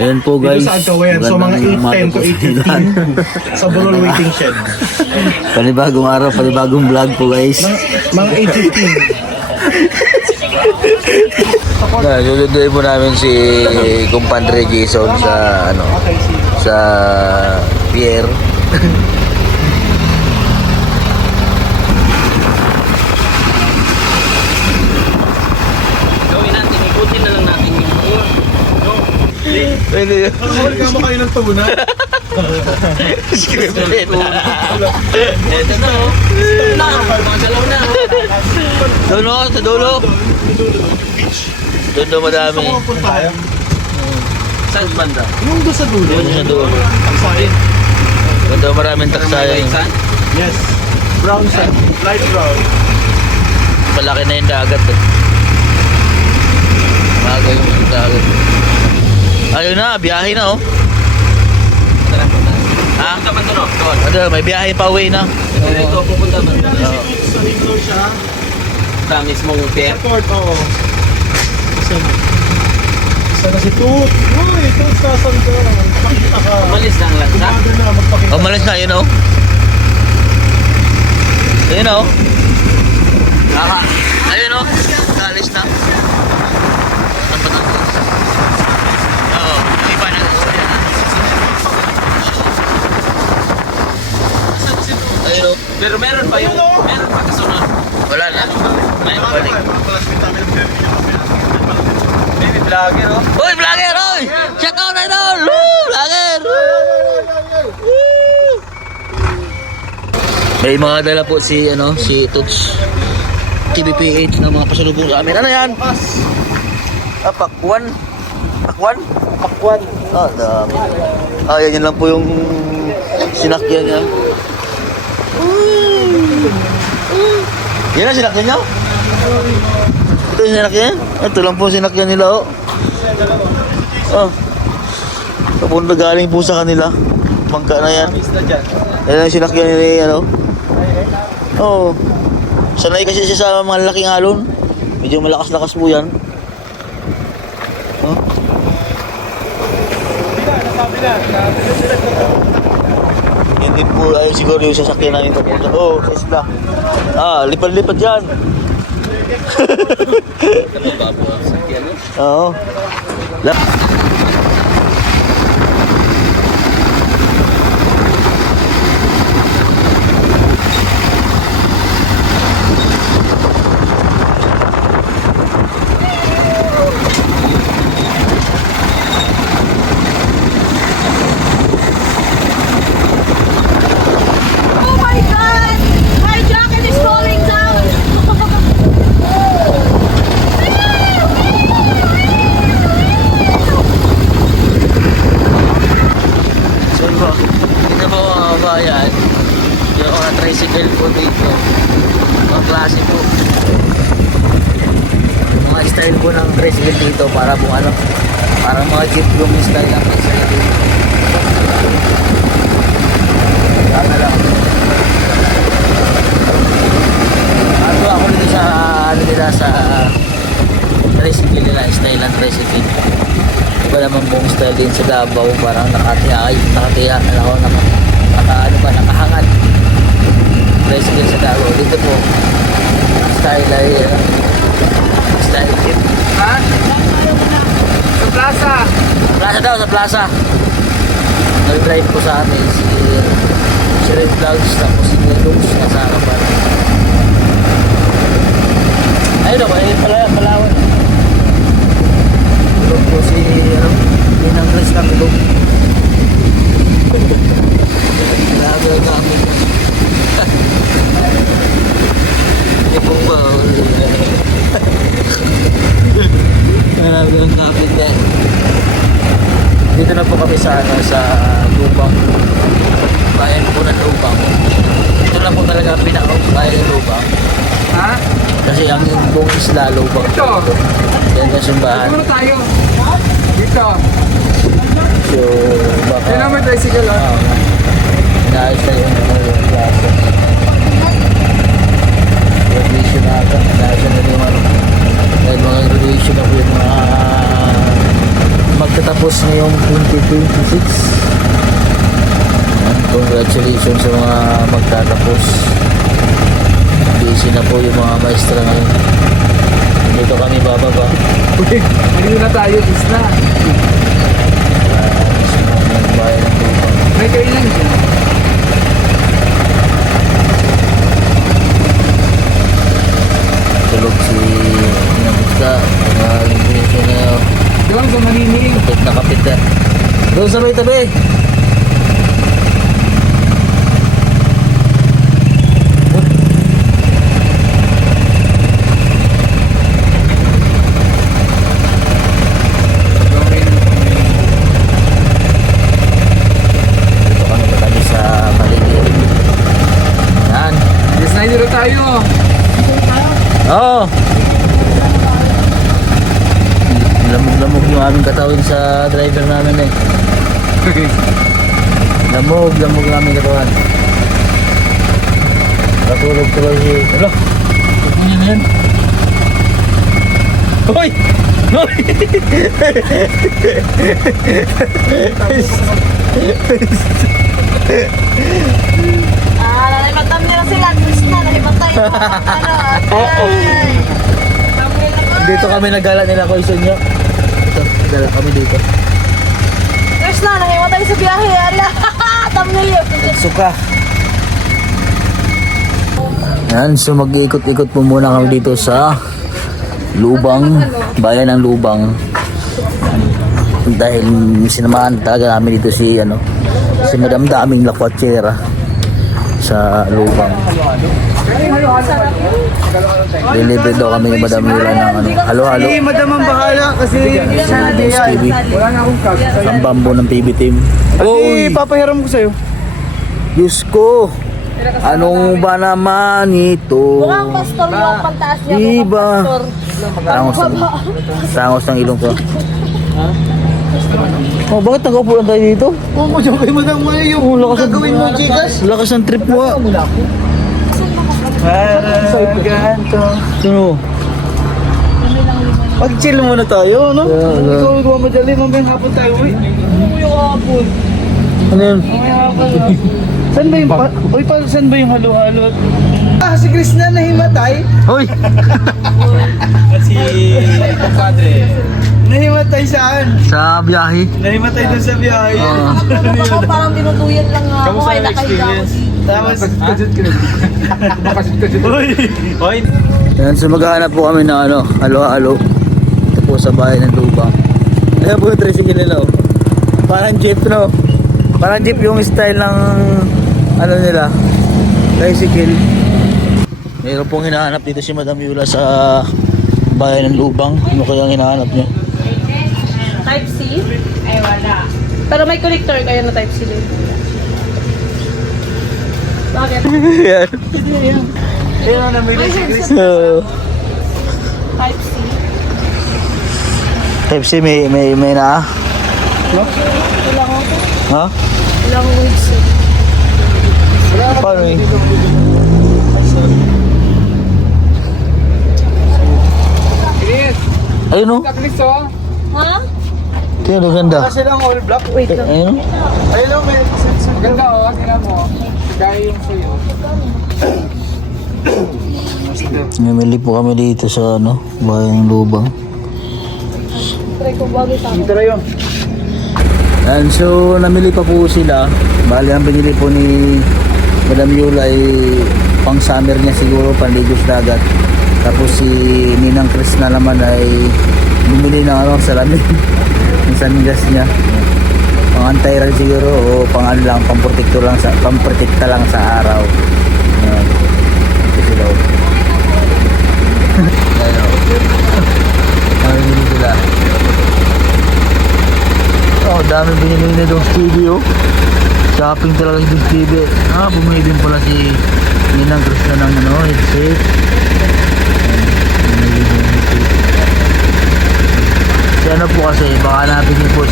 Ayan po guys. Dito sa Agkawayan. So mga 8:10 to 8:15 sa Bulol waiting shed. Panibagong araw, panibagong vlog po guys. Mga 8:15. Luluduin po namin si Kumpadre Jason sa sa pier. Gawin natin, ikutin na lang natin yung buwan. Pwede yun. Huwag ka mo kayo ng tuna. Scripted. Eto na oh. Mga salaw na oh. Doon o, sa dulo. Doon daw madami. Gusto mo puntahan? Saan banda? Yung doon sa dulo. Doon sa dulo. Ang sorry. Doon daw maraming taksayan. Saan? Yes. Brown sand. Light brown. Palaki na yung dagat eh. Maga yung dagat. Ayun na, biyahe na oh. Tara, punta. Ha? Punta man doon oh. Doon. Ano, may biyahe pa uwi na. Ito, pupunta man. Sa Higlo siya. Sa mismong pier. Airport, oo. Isa na si Toot. Uy, Toot, sasan ka. Pakita ka. Umalis na ang lansa. Umaga na, magpakita. Oh, malis na, yun oh. Ayun oh. Ayun oh. Alis na. Oo, iba na. Ayun oh. Pero meron pa yung, meron pa kasunod. Wala na. May balik. Baby vlogger oh. Uy, vlogger! Uy! Shout out na idol! Woo! Vlogger! Woo! May mga dala po si, si Tuts TBPH na mga pasalubong sa amin. Ano yan? Pakwan? Pakwan? Pakwan. Ah, dami. Ah, yan lang po yung sinakyan niya. Yan ang sinakyan niya? Ito yung sinakyan? Ito lang po yung sinakyan nila, oh. Oh. Papunta galing po sa kanila. Bangka na yan. Yan ang sinakyan nila, Oh. Sanay kasi siya sa mga laking alon. Medyo malakas-lakas po yan. Oh. Yan din po ay siguro yung sasakyan namin papunta. Oh, sa isla. Ah, lipad-lipad yan. Oo. Oh my God! My jacket is falling down! So po, ito po mga kabayan, yung mga tricycle po dito, mga klase po. Mga style po ng tricycle dito para po parang mga jeep yung style ng tricycle dito. Kaya na lang. Ano ako dito sa, sa tricycle nila, style ng tricycle. Iba naman pong style din sa Davao, parang nakahangad tricycle sa Davao. Dito po style ay style jeep. Ha? Sa plaza. Plaza daw, sa plaza. Nag-drive po sa amin si Red Vlogs, tapos si Lux nasa harapan. Ayun daw, ay Palawan. Tulog po si Ninang Chris Camilo. Grabe ang gamit. Hindi po ba? Grabe ang gamit niya. Dito na po kami sa Lubang. Bayan po ng Lubang. Ito lang po talaga pinaka-bayan ng Lubang. Ha? Kasi ang buong isla Lubang. Ito. Yan ang simbahan. Siguro tayo. Dito. So, baka... Yan ang may tricycle oh. Dahil sa yung plaza. Graduation na ata. Dahil sa dahil mga graduation na po yung mga magtatapos ngayong mga magtatapos. Busy na po yung mga maestra ngayon. Dito kami bababa. Maliw na tayo, is na. Bayan ng lupa. May kailan dyan. Tulog si Inabusta. Nag-imbento siya na Doon sa Manining. kapit na kapit na. Doon sa may tabi. Dito kami katabi sa paligid. Yan. Is na dito tayo. Oo. Lamog-lamog yung aming katawin sa driver namin eh. Lamog-lamog yung aming katawan. Natulog tuloy si... Ano? Ano yan? Hoy! Hoy! Nalimatam nila sila. Diyos na, nalimatay. Dito kami nagala nila ko isa nyo. Ito, nagala kami dito. Diyos na, nalimatay sa biyahe. Ala, thumbnail yun. Suka. Yan, so mag-iikot-ikot po muna kami dito sa Lubang, bayan ng Lubang. Dahil sinamahan talaga namin dito si Madam Daming Lakwachera sa Lubang. Deliver daw kami ni Madam Mila ng halo-halo. Madam ang bahala kasi Vince TV. Wala na akong cash. Ang bambo ng PB team. Uy, papahiram ko sa'yo. Diyos ko! Anong ba naman ito? Mukhang pastor yung pagtaas niya. Diba? Mukhang pastor. Tangos ng ilong ko. Oh, bakit nag-upo lang tayo dito? Kung mo dyan kay Madam Maya yung gagawin mo, Gigas. Lakas ng trip mo ah. Para ganto. Ano? Pag-chill muna tayo, no? Yeah. Ikaw magmamadali, mamayang hapon tayo, uy. Yung hapon. Ano yun? Mamayang hapon. Saan ba yung saan ba yung halo-halo? Si Chris na nahimatay. Hoy! Si Compadre. Nahimatay saan? Sa biyahe. Nahimatay doon sa biyahe. Ako parang tinutuyan lang ako. Kamusta Ay, yung nakahiga ako experience? dito. Tapos, Uy! Uy! Yan, so maghahanap po kami ng halo-halo. Ito po sa bayan ng Lubang. Ayan po yung tricycle nila oh. Parang jeep no? Parang jeep yung style ng nila tricycle. Mayroon pong hinahanap dito si Madam Yula sa bayan ng Lubang. Ano kaya ang hinahanap niya? Type C? Ay, wala. Pero may connector kayo na Type C din. Bakit? Yan. ayun na namili si Chris. Type C? Type C may na. Ilang ako? Ha? Ilang weeks eh. Paano eh? Chris! Ayun o. Chris, oh! Ha? Tingnan ang ganda. Kasi lang all black. Wait lang. Ayun o. Ayun lang, may Ganda, oh. Tingnan mo. Gaya yung sa'yo. Namili po kami dito sa bayan ng Lubang. Try ko bagay sa akin. Tara yun. And so namili pa po sila. Bali ang binili po ni Madam Yula ay pang summer niya siguro, panligos dagat. Tapos si Ninang Chris na naman ay bumili ng salamin. Yung sunglass niya. Pang anti-rail siguro o pang lang, pamprotekta lang sa araw. Ayan. Ito sila. Ayan o. Namili sila. Oh, dami binili na doon TV oh. Shopping talaga yung TV. Bumili din pala si Ninang Chris na ng headset. Bumili din ng headset. Si po kasi, baka hanapin niyo po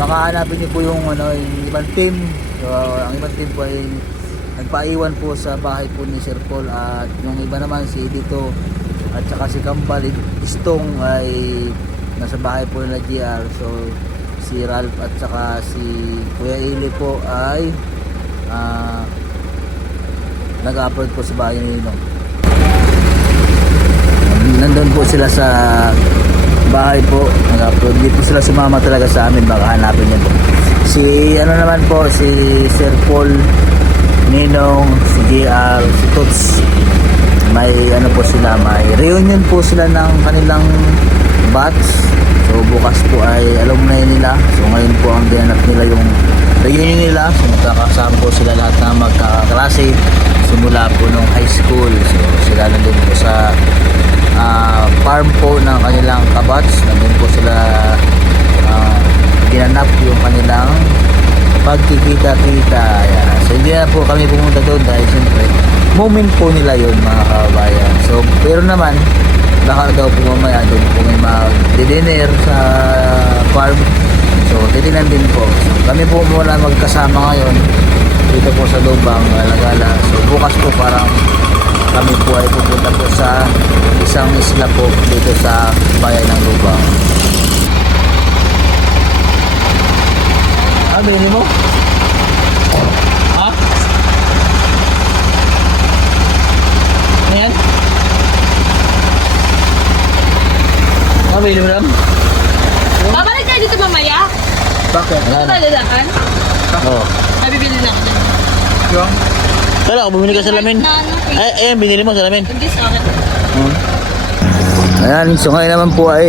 baka hanapin niyo po yung ibang team. So, ang ibang team po ay nagpaiwan po sa bahay po ni Sir Paul, at yung iba naman si Dito at saka si Kambal Istong ay nasa bahay po nila GR. So si Ralph at saka si Kuya Ili po ay nag-upload po sa bahay ni Ninong. Nandun po sila sa bahay po, nag-upload. Dito sila sumama talaga sa amin, baka hanapin niyo po. Si ano naman po, si Sir Paul, Ninong, si JR, si Tots. May ano po sila, may reunion po sila ng kanilang batch. So bukas po ay alumni nila. So ngayon po ang dinanap nila yung reunion nila. So magkakasama po sila lahat na magkakaklase simula po nung high school. So sila nandun po sa farm po ng kanilang kabatch. Nandun po sila ginanap yung kanilang pagkikita-kita. Ayan. So hindi na po kami pumunta doon dahil siyempre moment po nila yun mga kabayan. So pero naman baka daw po mamaya doon po may mag-dinner sa farm. So titinan din po. So, kami po muna magkasama ngayon dito po sa Lubang, Alagala. So bukas po parang kami po ay pupunta po sa isang isla po dito sa bayan ng Lubang. Bili mo? Ha? Ayan? Bili mo lang? Babalik tayo dito mamaya. Bakit? Wala Ano na. dadakan? Oo. Mabibili na ako. Yung? Kala ko bumili ka sa lamin. Na ano? Ayan, binili mo sa lamin. Hindi sa akin. Ayan, so ngayon naman po ay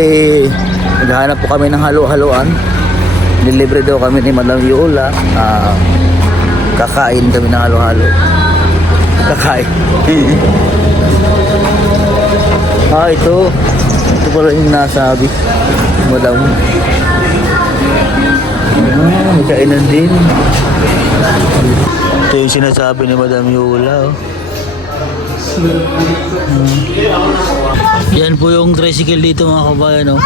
naghahanap po kami ng halo-haloan. Nilibre daw kami ni Madam Yola. Kakain kami ng halo-halo. Kakain. Ito. Ito pala yung nasabi. Madam. May kainan din. Ito yung sinasabi ni Madam Yola. Yan po yung tricycle dito mga kabayan.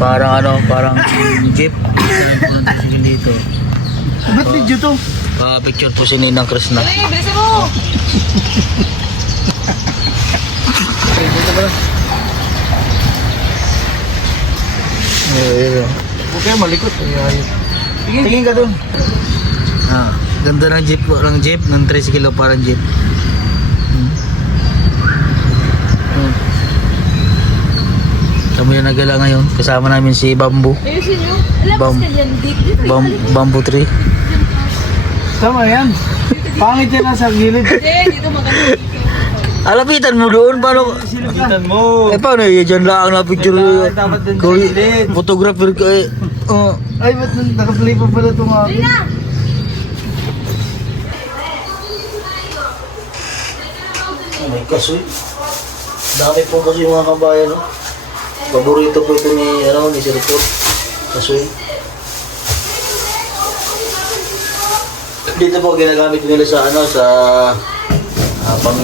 Parang jeep. Parang tricycle dito. Ba't video to? Picture po si Ninang Krishna. Uy, bilisan mo! Huwag kayo malikot. Tingin ka dun. Ganda ng jeep, ng tricycle o parang jeep. Kami na nagala ngayon. Kasama namin si Bamboo. Ayusin nyo. Labas Bam- ka dyan. Dito. Bamboo tree. Tama yan. Pangit yan nasa gilid. Hindi, dito maganda. Alapitan mo doon. Paano? Silutan mo. Paano eh? Diyan lang na picture. Dapat dun sa gilid. Photographer ka eh. Ay, ba't nakaplay pa pala itong akin? May kasoy. Dami po kasi mga kabayan. No? Paborito po ito ni Sir Paul. Kasoy. Dito po ginagamit nila sa pang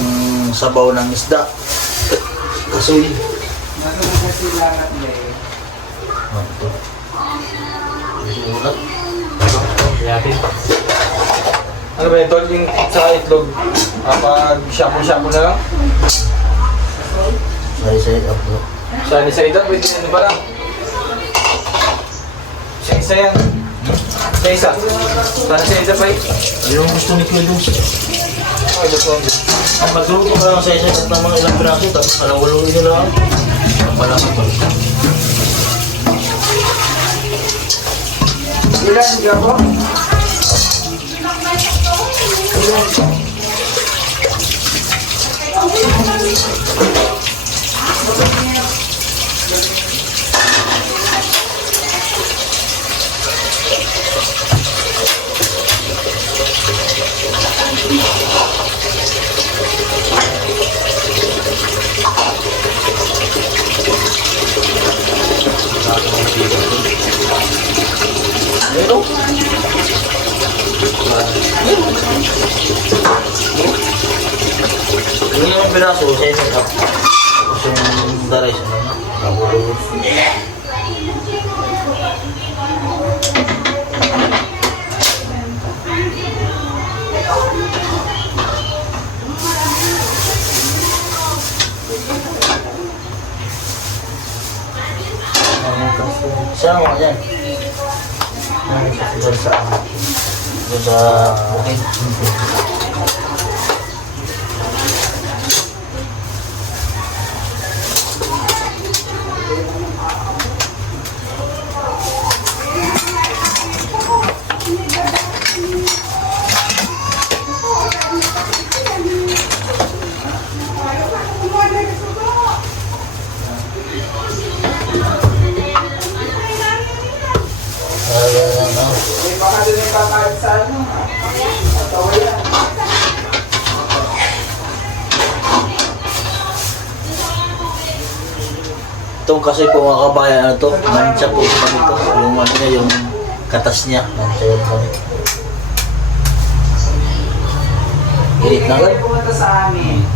sabaw ng isda. Kasoy. Ito. Sulat. Ano ba ito? Yung sa itlog, pag shampoo na lang? Say up bro. Sa ito, pwede ano ba lang? Isa yan. Isa. Sana sa ito pa eh. Yung gusto ni Kuya Dong. Oh, ito po. Ang magluto ka lang sa isa at ng mga ilang piraso, tapos palawuluin nyo lang. Ang palasa pa. Ilan ka po? Ito. Yung naman piraso, sa isa up. Tapos yung daray sa mga. Sama ka dyan. Sa akin. Doon sa bukid. Itong kasi po mga kabayan, ano to, mancha po sa ito. Yung ano niya, yung katas niya, mancha yun kami. Irit na agad. Pumunta sa amin.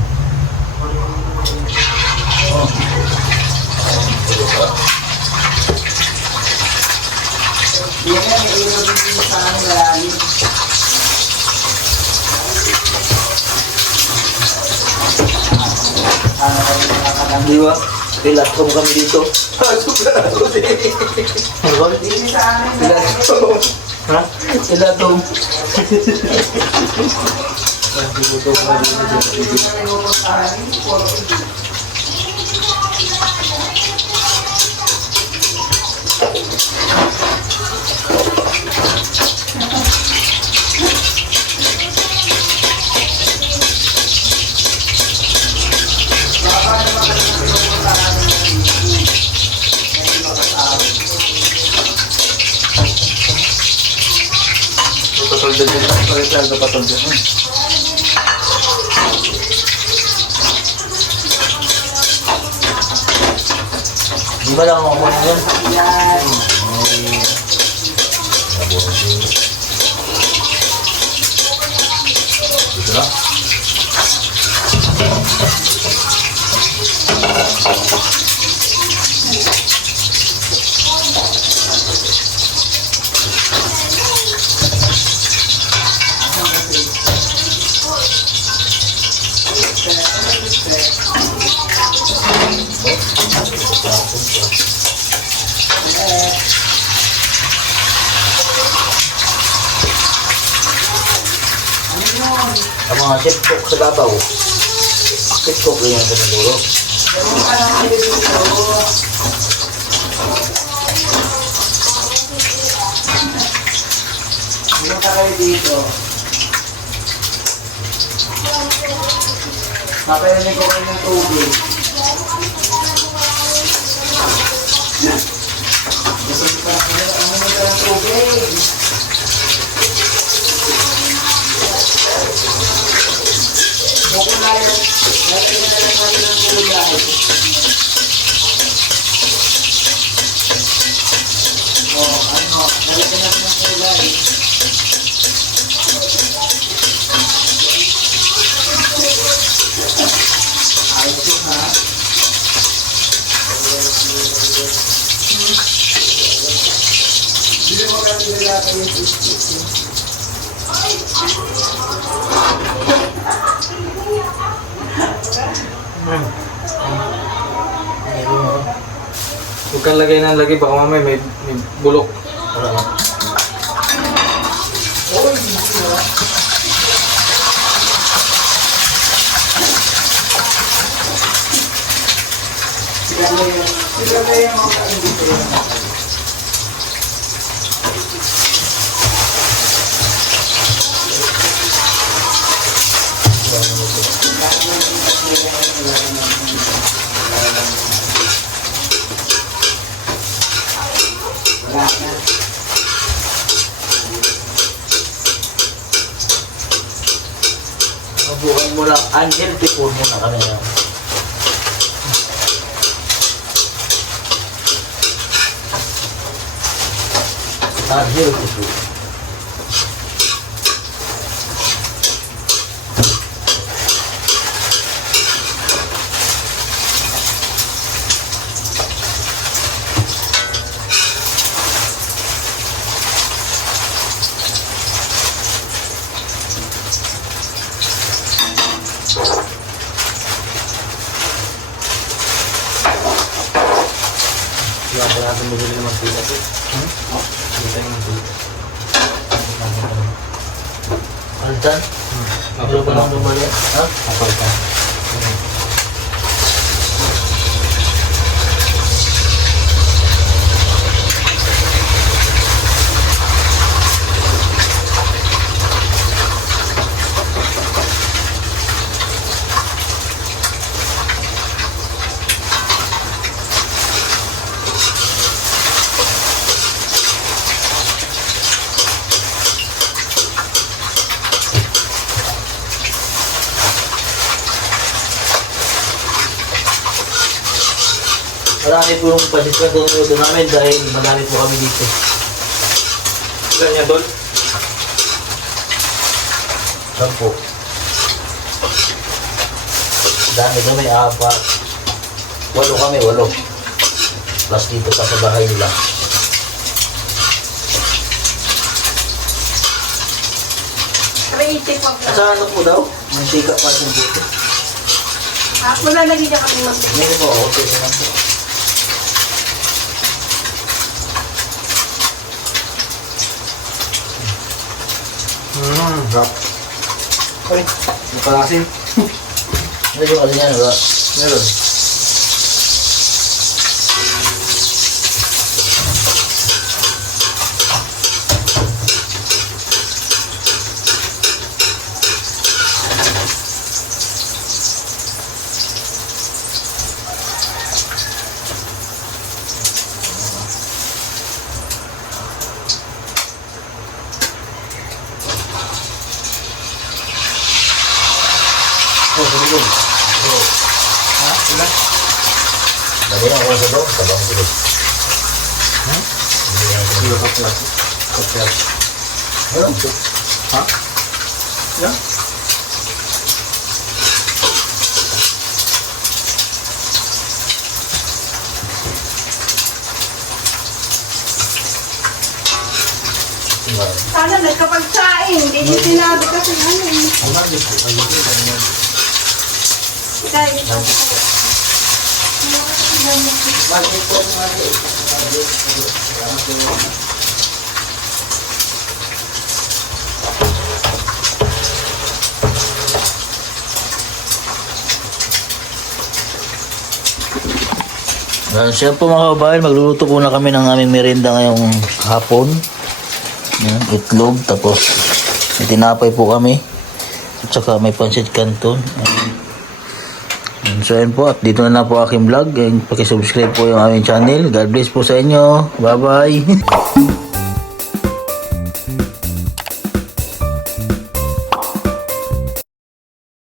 Yan yan, may ilog dito sa amin malalim. Di ba? Pilatkom kami dito. Dito sa amin malalim. Ha? Pilatkom. Patol din dito. Patol patol din. Di ba lang ako mo yan? Yan. Dito na. Ang mga chip cook sa gabaw. Chip cook rin yan sa nanduro. Meron ka lang kayo dito. Meron ka kayo dito. Paparinig ko kayo ng tubig. Gusto ko pa ng tubig. Mukulayan. Lagyan na lang natin ng kulay. Lagyan natin ng kulay. Ayos yun ha. Hindi mo maganda nila kayo yung isip. Huwag kang lagay ng lagay, baka mamaya may bulok. Wala na. Sila yung mga kaindito yun. Wala na. Mabuhay mo lang. Angel, tipon mo na kami. Angel, tipon. Kaya pa natin bumili ng mantika. Kita yung mantika. Altan? Ano ba lang naman yan? Ha? Altan. Marami po yung pasit na doon namin dahil madami po kami dito. Ilan niya, Tol? 10. Dami doon, may 4. 8 kami, 8. Plus dito pa sa bahay nila. Creative ako. At sa ano po daw? May sika pa rin dito. Wala lagi niya kami mag- Hindi po, okay naman po. Rap. Ay, napalasin. Ano yung ano yan, ba? Meron. Oh, sumunod. Oh. Ha? Ilan? Lagyan ako sa daw, tabang dito. Ha? Hindi ka pala. Kapya. Meron? Ha? Yan? Sana nagkapagsain. Hindi niyo sinabi kasi ano eh. Dahil ito. Siya po mga kabayan, magluluto po na kami ng aming merienda ngayong hapon. Yan, itlog, tapos may tinapay po kami. At saka may pancit canton. So ayun po, at dito na po aking vlog. Pakisubscribe po yung aming channel. God bless po sa inyo. Bye bye.